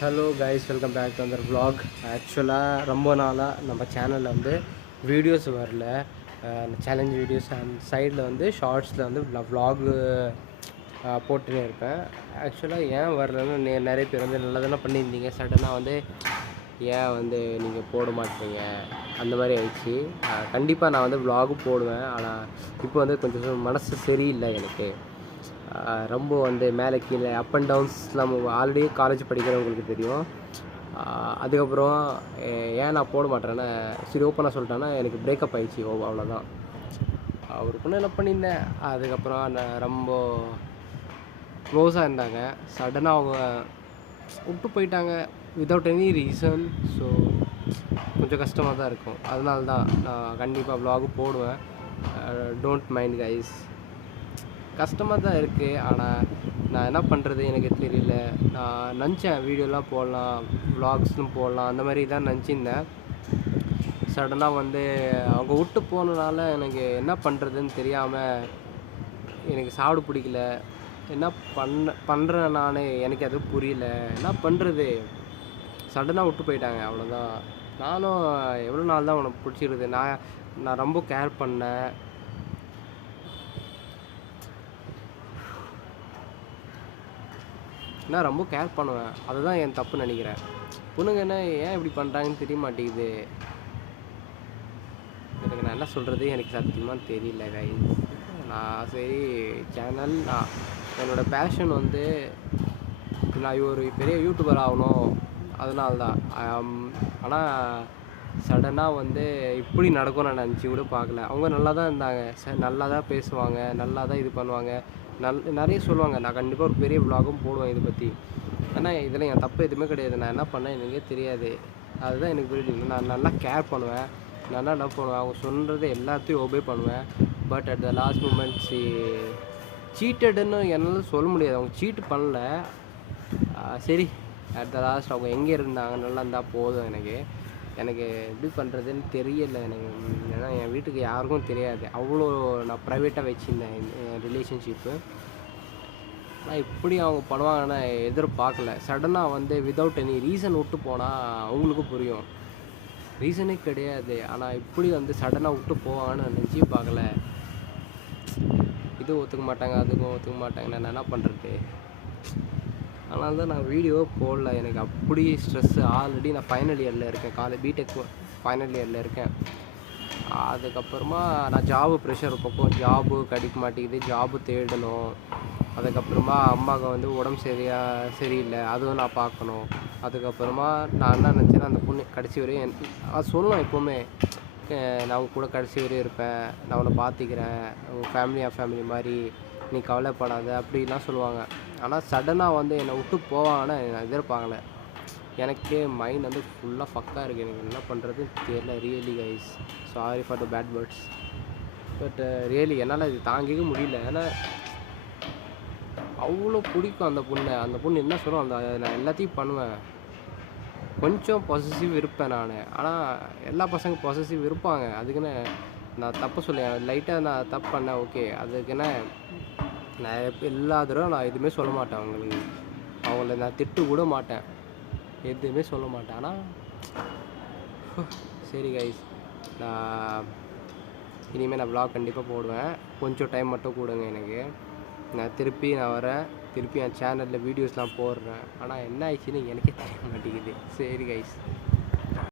Hello guys, welcome back to அந்த vlog. ஆக்சுவலாக ரொம்ப நாளாக நம்ம சேனலில் வந்து வீடியோஸ் வரல. சேலஞ்ச் வீடியோஸ் அண்ட் சைடில் வந்து ஷார்ட்ஸில் வந்து vlog போட்டுன்னே இருப்பேன். ஆக்சுவலாக ஏன் வரலன்னு நிறைய பேர் வந்து நல்லா தானே பண்ணியிருந்தீங்க, சடனாக வந்து ஏன் வந்து நீங்கள் போட மாட்டீங்க அந்த மாதிரி ஆயிடுச்சு. கண்டிப்பாக நான் வந்து vlog போடுவேன், ஆனால் இப்போ வந்து கொஞ்சம் மனசு சரியில்லை எனக்கு. ரொம்ப வந்து மேலே கீழே அப் அண்ட் டவுன்ஸ்லாம் ஆல்ரெடி காலேஜ் படிக்கிறவங்களுக்கு தெரியும். அதுக்கப்புறம் ஏன் நான் போட மாட்டேன்னா, சரி ஓப்பனாக சொல்லிட்டேன்னா எனக்கு பிரேக்கப் ஆகிடுச்சு. அவ்வளோதான். ஒரு பொண்ணு என்ன பண்ணியிருந்தேன், அதுக்கப்புறம் நான் ரொம்ப க்ளோஸாக இருந்தாங்க. சடனாக அவங்க விட்டு போயிட்டாங்க வித்தவுட் எனி ரீசன். ஸோ கொஞ்சம் கஷ்டமாக தான் இருக்கும். அதனால தான் நான் கண்டிப்பாக vlog போடுவேன். Don't mind guys. கஷ்டமாக தான் இருக்குது, ஆனால் நான் என்ன பண்ணுறது எனக்கு தெரியல. நான் நினச்சேன் வீடியோலாம் போடலாம், vlogsனும் போடலாம், அந்த மாதிரி தான் நினச்சிருந்தேன். சடனாக வந்து அவங்க விட்டு போனனால எனக்கு என்ன பண்ணுறதுன்னு தெரியாமல், எனக்கு சாப்பிட பிடிக்கல. என்ன பண்ணுறேன் நான், எனக்கு அது புரியல. என்ன பண்ணுறது, சடனாக விட்டு போயிட்டாங்க, அவ்வளோதான். நானும் எவ்வளோ நாள் தான் உனக்கு பிடிச்சிருது. நான் ரொம்ப கேர் பண்ணேன். நான் ரொம்ப கேர் பண்ணுவேன், அதுதான் என் தப்பு நினைக்கிறேன். பொண்ணுங்க என்ன ஏன் இப்படி பண்ணுறாங்கன்னு தெரிய மாட்டேங்குது. எனக்கு நான் என்ன சொல்கிறது, எனக்கு சத்தியமாக தெரியல கைஸ். நான் சரி சேனல், நான் என்னோடய பேஷன் வந்து நான் ஒரு பெரிய யூடியூபர் ஆகணும், அதனால தான். ஆனால் சடனாக வந்து இப்படி நடக்கும் நான் நினச்சி கூட பார்க்கல. அவங்க நல்லா தான் இருந்தாங்க, நல்லா தான் பேசுவாங்க, நல்லா தான் இது பண்ணுவாங்க, நிறைய சொல்லுவாங்க. நான் கண்டிப்பாக ஒரு பெரிய vlogகும் போடுவேன் இதை பற்றி. ஆனால் இதில் என் தப்பு எதுவுமே கிடையாது. நான் என்ன பண்ணேன் எனக்கே தெரியாது. அதுதான் எனக்கு புரியுது. நான் நல்லா கேர் பண்ணுவேன், நல்லா என்ன பண்ணுவேன், அவங்க சொல்கிறது எல்லாத்தையும் ஒபே பண்ணுவேன். But at the last moment சீட்டடுன்னு என்னால் சொல்ல முடியாது. அவங்க சீட்டு பண்ணல. சரி, அட் த லாஸ்ட் அவங்க எங்கே இருந்தாங்க, நல்லா இருந்தால் போதும். எனக்கு எப்படி பண்ணுறதுன்னு தெரியலை எனக்கு. ஏன்னா என் வீட்டுக்கு யாருக்கும் தெரியாது. அவ்வளோ நான் ப்ரைவேட்டாக வச்சுருந்தேன் என் ரிலேஷன்ஷிப்பு. ஆனால் இப்படி அவங்க பண்ணுவாங்கன்னு எதிர்பார்க்கல. சடனாக வந்து வித்தவுட் எனி ரீசன் விட்டு போனால் அவங்களுக்கும் புரியும். ரீசனே கிடையாது, ஆனால் இப்படி வந்து சடனாக விட்டு போவாங்கன்னு நினச்சி பார்க்கல. இது ஒத்துக்க மாட்டாங்க, அதுக்கும் ஒத்துக்க மாட்டாங்க, நான் என்ன பண்ணுறது. அதனால தான் நான் வீடியோ போடல. எனக்கு அப்படி ஸ்ட்ரெஸ்ஸு. ஆல்ரெடி நான் ஃபைனல் இயரில் இருக்கேன், பிடெக் ஃபைனல் இயரில் இருக்கேன். அதுக்கப்புறமா நான் ஜாபு ப்ரெஷர், பக்கம் ஜாபு கிடைக்க மாட்டேங்குது, ஜாபு தேடணும். அதுக்கப்புறமா அம்மாவுக்கு வந்து உடம்பு சரியில்லை, அதுவும் நான் பார்க்கணும். அதுக்கப்புறமா நான் என்ன நினச்சேன்னா, அந்த பொண்ணு கடைசி வரையும் அது சொல்லணும் எப்போவுமே, நான் அவங்க கூட கடைசி வரையும் இருப்பேன், நான் உன்னை பார்த்துக்கிறேன், உங்கள் ஃபேமிலி மாதிரி, நீ கவலைப்படாத அப்படிலாம் சொல்லுவாங்க. ஆனால் சடனாக வந்து என்னை விட்டு போவாங்கன்னு நான் எதிர்பார்க்கல. எனக்கே மைண்ட் வந்து ஃபுல்லாக ஃபக்காக இருக்குது. எனக்கு என்ன பண்ணுறதுன்னு தெரியல. Really guys, sorry for the bad words. But really என்னால் இது தாங்கிக்க முடியல. ஏன்னா அவ்வளோ பிடிக்கும் அந்த பொண்ணு என்ன சொல்லும், நான் எல்லாத்தையும் பண்ணுவேன். கொஞ்சம் பொசசிவ் இருப்பேன் நான். ஆனால் எல்லா பசங்க பொசசிவ் இருப்பாங்க. அதுக்குன்னு நான் தப்பு சொல்லேன், லைட்டாக நான் தப்பு பண்ணேன், ஓகே. அதுக்குன்னு நான் எல்லா தடவை நான் எதுவுமே சொல்ல மாட்டேன் அவங்கள நான் திட்டு கூட மாட்டேன், எதுவுமே சொல்ல மாட்டேன். ஆனால் சரி கைஸ், நான் இனிமேல் நான் vlog கண்டிப்பாக போடுவேன். கொஞ்சம் டைம் மட்டும் கொடுங்க எனக்கு. நான் வரேன், திருப்பி என் சேனலில் வீடியோஸ்லாம் போடுறேன். ஆனால் என்ன ஆயிடுச்சுன்னு எனக்கே தெரிய மாட்டேங்குது. சரி கைஸ்.